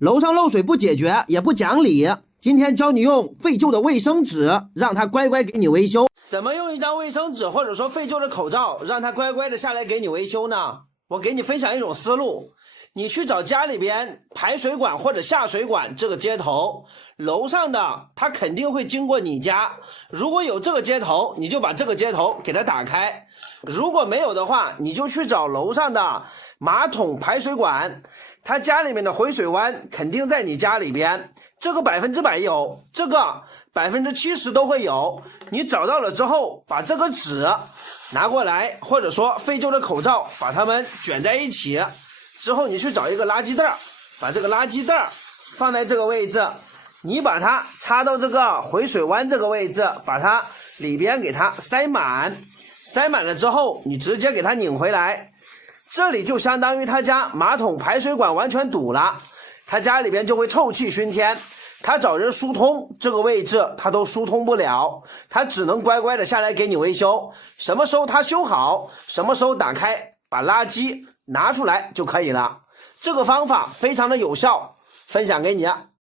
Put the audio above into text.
楼上漏水不解决也不讲理，今天教你用废旧的卫生纸，让它乖乖给你维修。怎么用一张卫生纸或者说废旧的口罩，让它乖乖的下来给你维修呢？我给你分享一种思路，你去找家里边排水管或者下水管这个接头，楼上的它肯定会经过你家，如果有这个接头，你就把这个接头给它打开，如果没有的话，你就去找楼上的马桶排水管，它家里面的回水弯肯定在你家里边，这个100%有，这个70%都会有。你找到了之后，把这个纸拿过来，或者说废旧的口罩，把它们卷在一起，之后你去找一个垃圾袋，把这个垃圾袋放在这个位置，你把它插到这个回水弯这个位置，把它里边给它塞满，塞满了之后，你直接给它拧回来，这里就相当于他家马桶排水管完全堵了，他家里边就会臭气熏天，他找人疏通这个位置他都疏通不了，他只能乖乖的下来给你维修，什么时候他修好，什么时候打开把垃圾拿出来就可以了。这个方法非常的有效，分享给你。